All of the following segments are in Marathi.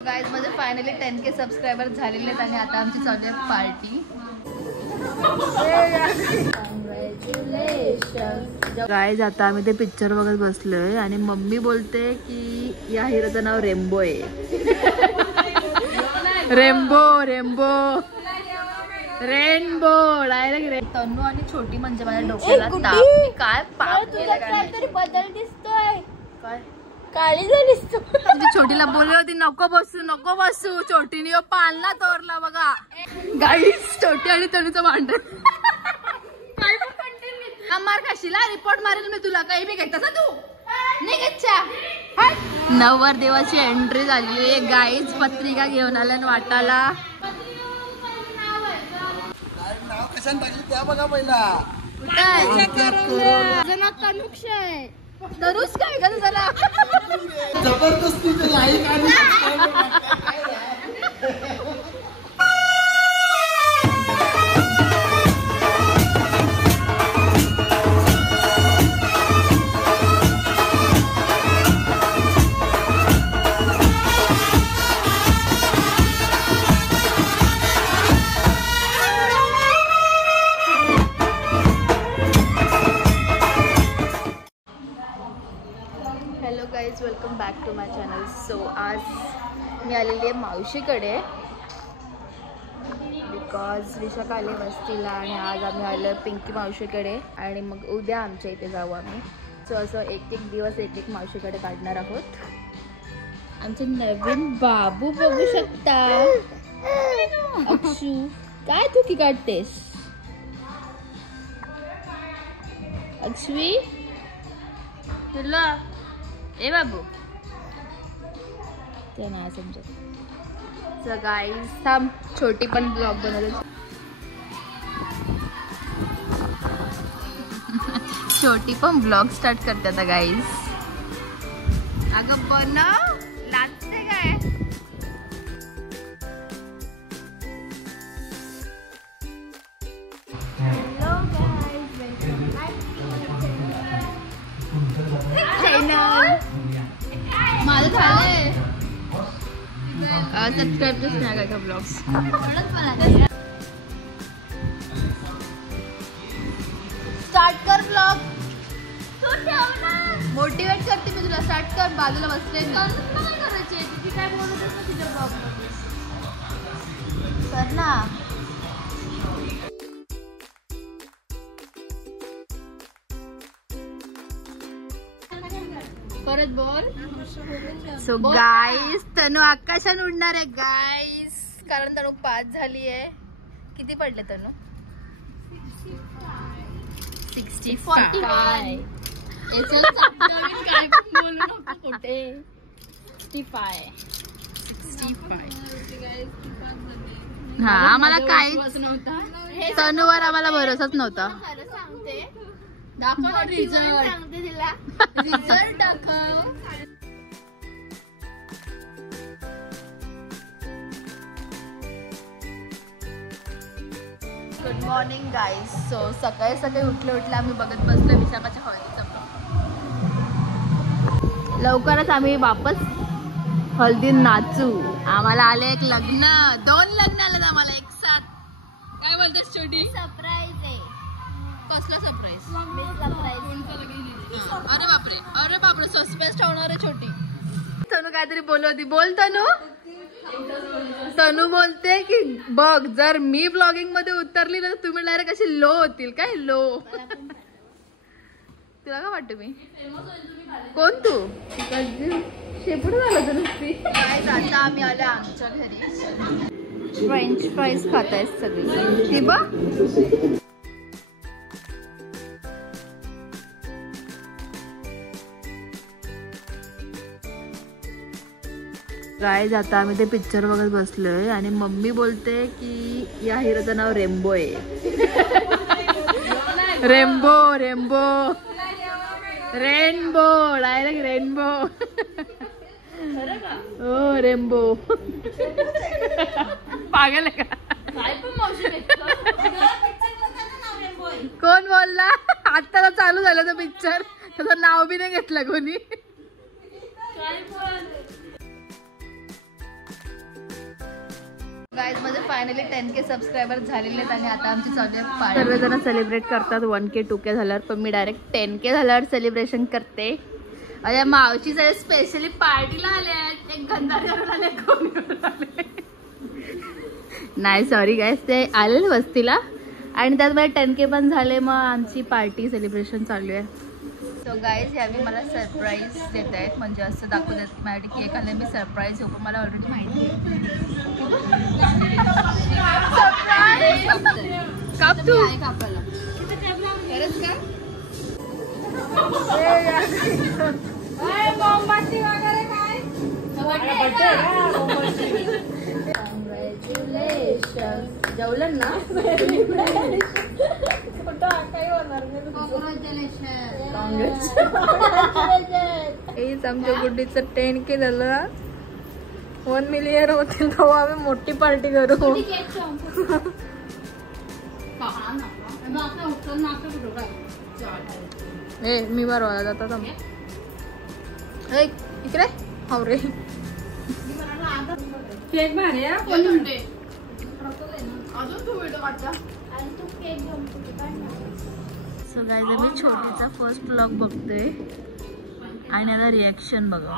गाइस माझे फायनली 10K सबस्क्रायबर झालेले आहेत आणि आता आमची चालू आहे पार्टी. गाइस आता आम्ही ते पिक्चर बघत बसलोय आणि मम्मी बोलते की या हिरोचं नाव रेम्बो आहे. Rambo Rambo rainbow direct. Tannu आणि छोटी म्हणजे माझ्या डोक्याला ताप. मी काय पाप केलं काहीतरी बदल दिसतोय. काय काळी झालीस तू. तुझी छोटीला बोलली होती नको बसू छोटीने पालना तोरला बघा. गाईस छोटी आणि तनुचं भांडण. मार खाशीला रिपोर्ट मारेल मी तुला. काही बी घेतस तू निघा. नवरदेवाची एंट्री झाली आहे गाईज. पत्रिका घेऊन आल्या वाटाला. नाव कशाने टाकली त्या बघा पहिला. दरुस काय का जरा जबरदस्ती लाईक आणि hello guys welcome back to my channel. So आज मी आलेली आहे मावशीकडे बिकॉज विशाखा आले वस्तीला आणि आज आम्ही आलो पिंकी मावशीकडे आणि मग उद्या आमच्या इथे जाऊ आम्ही. सो असं एक एक दिवस एक एक मावशीकडे काढणार आहोत. आमचे नवीन बाबू बघू शकता. अक्षू काय तू की काढतेस अक्षवी तुला ए बाबू ते नाही समजत. सो गाईज थांब छोटी पण ब्लॉग बनवले. छोटी पण ब्लॉग स्टार्ट करते आता गाईज. अगं बनव लागते काय. माझं झालंय सबस्क्राईबच नाही का ब्लॉग्स. स्टार्ट कर ब्लॉग. मोटिवेट करते मी तुला. स्टार्ट कर. बाजूला बसते काय करायचे तुझी काय बोलतच ना तुझ्या ब्लॉग कर ना. परत बोल. सो गाईस तनू आकाशात उडणार आहे गाईस कारण तनू पास झाली आहे. किती पडले तनू. 45. काय पण बोलू नको कुठे. 65. हा आम्हाला काहीच नव्हता. तनूवर आम्हाला भरोसाच नव्हता. दाखव रिझल्ट. सांगते तिला रिझल्ट दाखव. Good morning guys. सो सकाळी सकाळी उठले आम्ही बघत बसलो विशाखाच्या हळदीचा ब्लॉग. लवकरच आम्ही वापस हळदी नाचू. आम्हाला आले एक लग्न. 2 लग्न आले आम्हाला एक साथ. काय बोलतेस छोटी. सरप्राईज आहे. कसला सरप्राईज. अरे बापरे सस्पेन्स ठेवणार आहे छोटी. तनू काहीतरी बोलवती. बोल तनू. तनू बोलते की बघ जर मी ब्लॉगिंग मध्ये उतरली ना तर तुम्ही डायरेक्ट अशी लो होतील. काय लो. तुला काय वाटतं मी कोण तू शेपूट झालं तर नुसती. काय आता आम्ही आलो आमच्या घरी. फ्रेंच फ्राईज खात आहेत सगळी. हे बघ गाईज आता आम्ही ते पिक्चर बघत बसलोय आणि मम्मी बोलते की या हिरोचं नाव रेम्बो आहे. Rambo Rambo rainbow direct rainbow. हो रेम्बो. पागल आहे का. कोण बोलला. आता चालू झालं तो पिक्चर. त्याचं नाव बी नाही घेतलं कोणी. गाईज माझे फायनली 10K सबस्क्रायबर झालेले आहेत आणि आता आमची चालू आहे पार्टी. सर्वजण सेलिब्रेट करतात 1K 2K झाल्यावर, पण मी डायरेक्ट 10K झाल्यावर सेलिब्रेशन करते. अरे मावशी सगळे स्पेशली पार्टीला आले आहेत. एक गंधार करून आले, कोण करून आले नाही सॉरी गाईज, ते आले वस्तीला आणि त्यात मला 10K पण झाले. मग आमची पार्टी सेलिब्रेशन चालू आहे. सो गाईज यावेळी मला सरप्राईज देत आहेत, म्हणजे असं दाखवत आहेत माझ्यासाठी केक आले मी सरप्राईज येऊ, पण मला ऑलरेडी माहिती आहे. काप तू खरंच का? जेवलं ना हेच आमच्या गुड्डीचं 10K झालं. 1 मिलियन होतील तेव्हा आम्ही मोठी पार्टी करू. ए मी बरोबर जातात इकडे हो रे केक भारी आहे. सो गाईज मी छोटीचा फर्स्ट ब्लॉग बघतोय आणि आता रिॲक्शन बघा.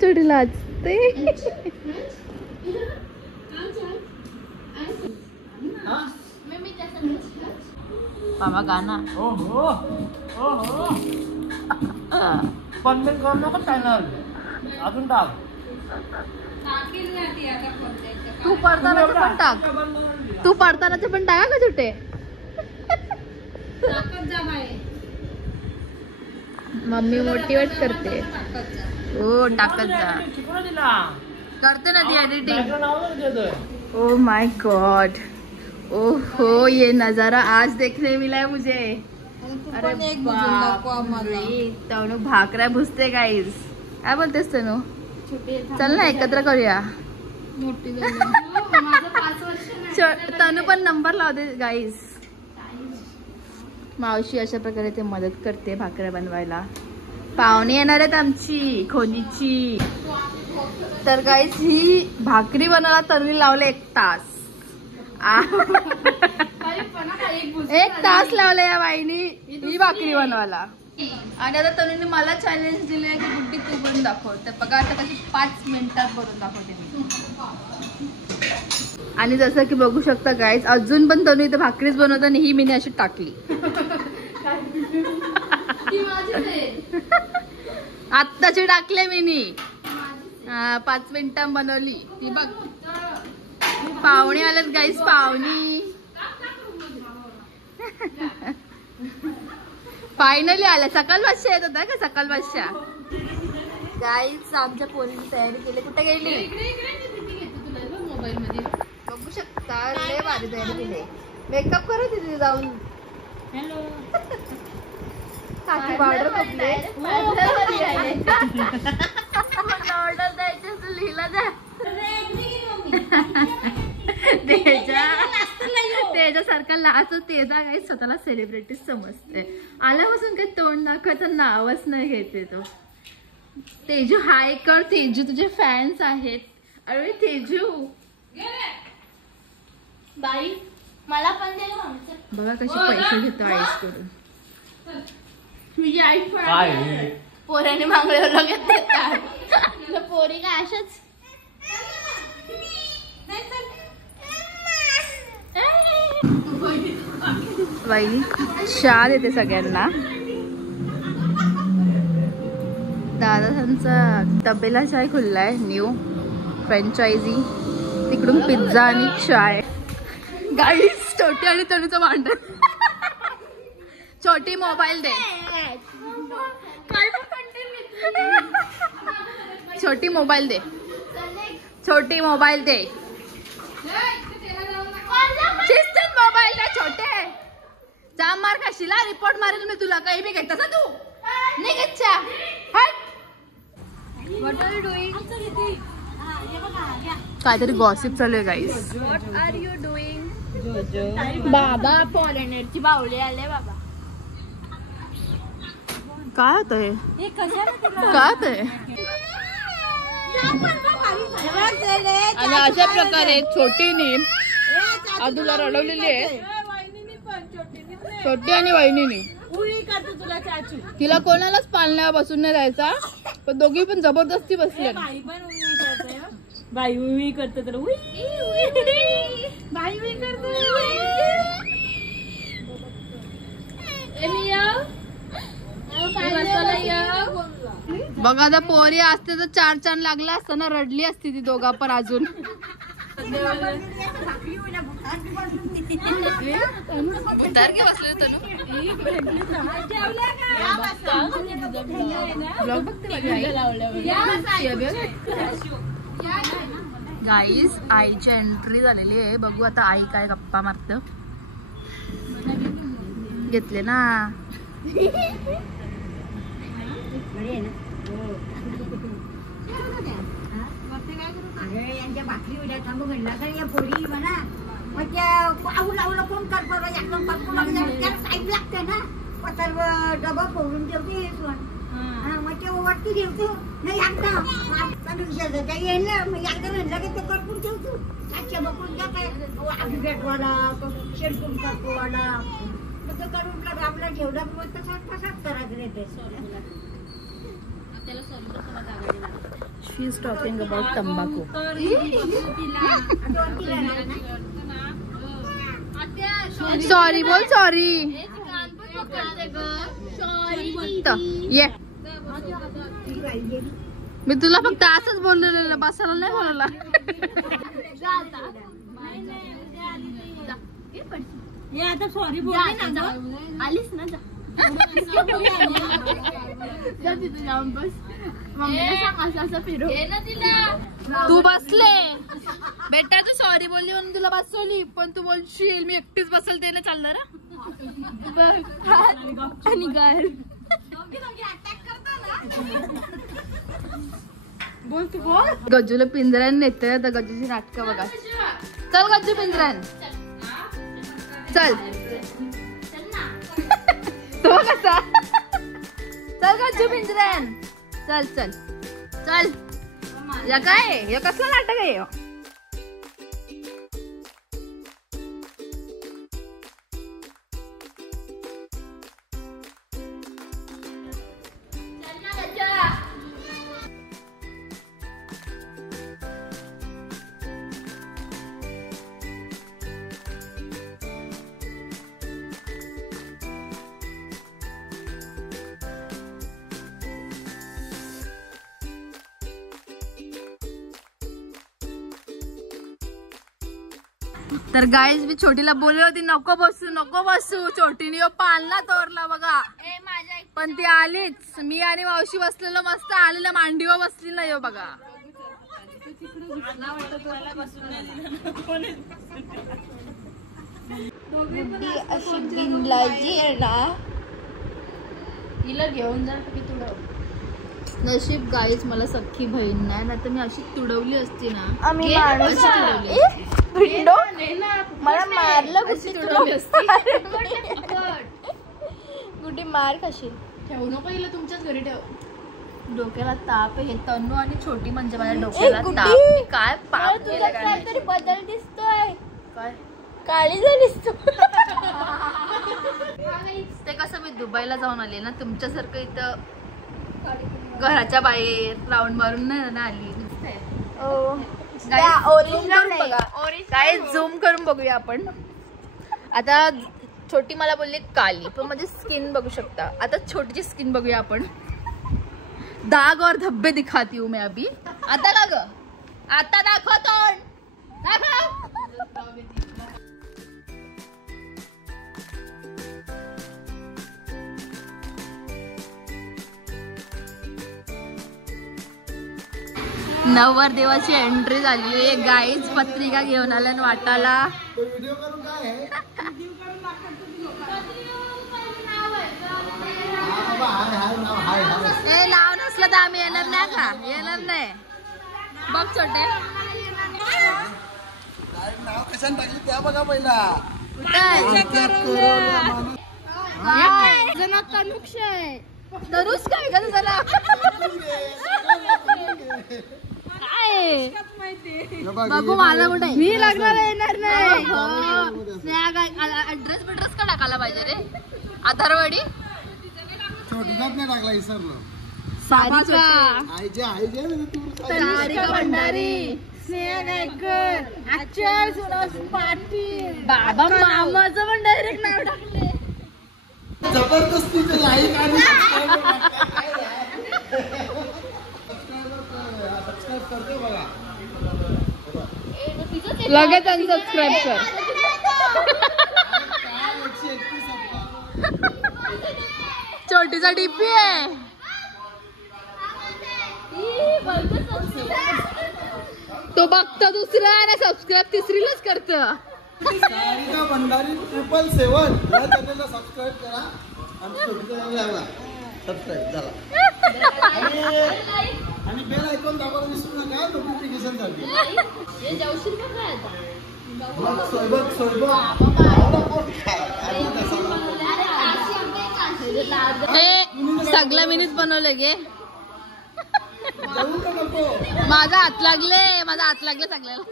छोटी लाजते. बाबा गाना पण करू नको चॅनल अजून टाक. तू पडतानाचे पण टाक, तू पडतानाचे पण टाका का छोटे. मम्मी मोटिवेट करते. हो टाकत जा, करते ना ती एडिटिंग. ओ माय गॉड, ओहो ये नजारा आज देखने मिला है मुझे. अरे तनु भाकऱ्या भुजते गाईज. काय बोलतेस तनु? चल ना एकत्र करूया. तनु पण नंबर लावते गाईज. मावशी अशा प्रकारे ते मदत करते भाकऱ्या बनवायला. पाहुणे येणार आहेत आमची खोनीची. तर गाईज ही भाकरी बनवायला तनुने लावले 1 तास. 1 तास लावला या बाईनी ही भाकरी बनवायला. आणि आता तनुने मला चॅलेंज दिले की गुड्डी तू बनवून दाखव. तर बघा आता कशी 5 मिनिटात बनवून दाखवते मी. आणि जसं की बघू शकता गाईज अजून पण तनु इथे भाकरीच बनवत आणि ही मी अशी टाकली. आत्ताची टाकले मी 5 मिनिटां बनवली ती बघ. पाहुणे आलेत गाईज, पाहुणी फायनली आल्या. सकाळ भाषा येत होता का सकाळ भाषा. गाईज आमच्या पोरीने तयारी केली. कुठे गेली मोबाईल मध्ये बघू शकता. लय भारी तयारी केली. मेकअप करत तिथे जाऊन. हॅलो काकी ऑर्डर कपले ऑर्डर द्यायचं लिहिला जा. त्याच्यासारखा लाच तेजा काही स्वतःला सेलिब्रिटी समजते. आल्यापासून काही तोंड दाखवायचं नावच नाही घेते तो. तेजू हाय कर. तेजू तुझे फॅन्स आहेत. अरे तेजू बाई मला पण दे. बघा कशी पैसे घेतो आईस कडून. तुझी आई पोराने मागले लगेच देतात. पोरी काय अशाच. बाई चहा देते सगळ्यांना. दादा त्यांचा तबेला चाय खुललाय न्यू फ्रँचायझी. तिकडून पिझ्झा आणि चाय. गाईस छोटी आणि तनुचं भांडण. छोटी मोबाईल दे. छोटी मोबाईल दे. छोटी मोबाईल दे. शिस्तीत मोबाईल दे छोटे. जाम मार खाशीला. रिपोर्ट मारेल मी तुला. काही बी घेत तसा तू नाही गच्चा. What are you doing. काहीतरी गॉसिप चालू आहे guys. What are you doing. बाबा फॉरेनरची बावले आले बाबा. काय होत आहे. काय होत आहे. आणि अशा प्रकारे छोटीनी आदूला रडवलेली आहे. छोटी आणि वहिनीनी तिला कोणालाच पालण्या बसून नाही द्यायचा, पण दोघी पण जबरदस्ती बसली. बाई उई करते तर बाई उई करते. बघा आता पोरी असते तर 4 चांद लागला असता ना, रडली असती ती दोघा पण अजून. गाईस आईची एंट्री झालेली आहे. बघू आता आई काय गप्पा मारत. घेतले ना यांच्या भाकरी उड्या थांबू घडला तर या पोरी म्हणा मग त्या आवला कोण करतो एकदम साईड लागते ना, पतर डबा फोडून ठेवते मग ते वरती ठेवतो नाही एकदा येईल ना, मग एकदा म्हणलं की तो करपून ठेवतो. सातशे बघून त्या काय अभिभेटवाला तो शेडकून करतोवाला तसं करून आपला जेवढा तसाच करायचं नाही. She is talking about तंबाखू. सॉरी बोल सॉरी. ये मी तुला फक्त असंच बोललेलं, बसायला नाही बोलला. आता सॉरी बोल आलीस ना जा. तू बसले बेटा, तू सॉरी बोलली म्हणून तुला बसवली, पण तू बोलशील मी एकटीच बसल ते ना चाललं ना. आणि काय बोल तू बोल. गजूला पिंजऱ्यान नेते आता गजूची नाटकं बघा. चल गजू पिंजऱ्यान चल. तो कसा चल गजू पिंजऱ्यान चल चल चल. या काय हे कसलं नाटक आहे. तर गाईज मी छोटीला बोलली होती नको बसू छोटीने पालना तोरला बघा, पण ती आलीच. मी आणि मावशी बसलेलो मस्त आलेला मांडीवर बसली नाही हो बघा. अशी बिनलाजी आहे ना, हिला घेऊन जा की तुडव. नशीब गाईज मला सख्खी बहीण नाही, नाहीतर मी अशी तुडवली असती ना. मला मारलं कुठे मार कशी ठेवू नको, हिला तुमच्याच घरी ठेव. डोक्याला ताप आहे. तनू आणि छोटी म्हणजे माझ्या डोक्याला ताप. काय पाप केलं काहीतरी बदल दिसतोय. काय काळी झालीस तू. ते कसं मी दुबईला जाऊन आले ना, तुमच्यासारखं इथं घराच्या बाहेर राऊंड मारून नाही ना आली. काय झूम करून बघूया आपण. आता छोटी मला बोलली काली, पण माझी स्किन बघू शकता. आता छोटीची स्किन बघूया आपण. दाग और धब्बे दिखाती हूँ मैं अभी. आता ना ग आता दाखव तोंड दाखव. नवरदेवाची एंट्री झाली आहे. गाईज पत्रिका घेऊन आल्या वाटाला. हे नाव नसलं तर आम्ही येणार नाही का, येणार नाही. बघ छोटे नाव कशाने टाकली त्या बघा पहिला. तनुक्ष आहे. तरुस काय का तुझा बघू माझा कुठे मी लग्नाला येणार नाही ड्रेस बिड्रेस का टाकायला पाहिजे रे आधारवाडी छोटीचाच नाही टाकला विसरलो सारिका सारिका भंडारी स्नेहा गायकर अक्षर सुरज पाटील बाबा मामाचं पण डायरेक्ट नाव टाकले जबरदस्ती लाईक आणि सबस्क्राईब करते बघा लगेच अनसबस्क्राईब कर छोटीचा डीपी आहे तो बघतो दुसरा आणि सबस्क्राईब तिसरीलाच करत सारिका भंडारी 777 या चॅनलला सबस्क्राईब करा आणि सबस्क्राईब झाला आणि बेल आयकॉन दाबायला विसरू नका नोटिफिकेशन साठी सगळ्या मिनीच बनवले गे माझा हात लागले सगळ्याला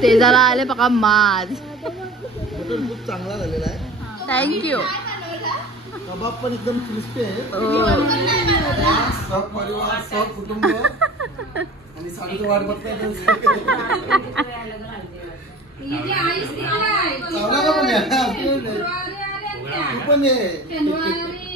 ते जरा आले बघा माझ खूप चांगला झालेला आहे थँक्यू कबाब पण एकदम क्रिस्पी आहे सब परिवार सब कुटुंब आणि सांगतो वाट बघताय चावला का पण तू पण ये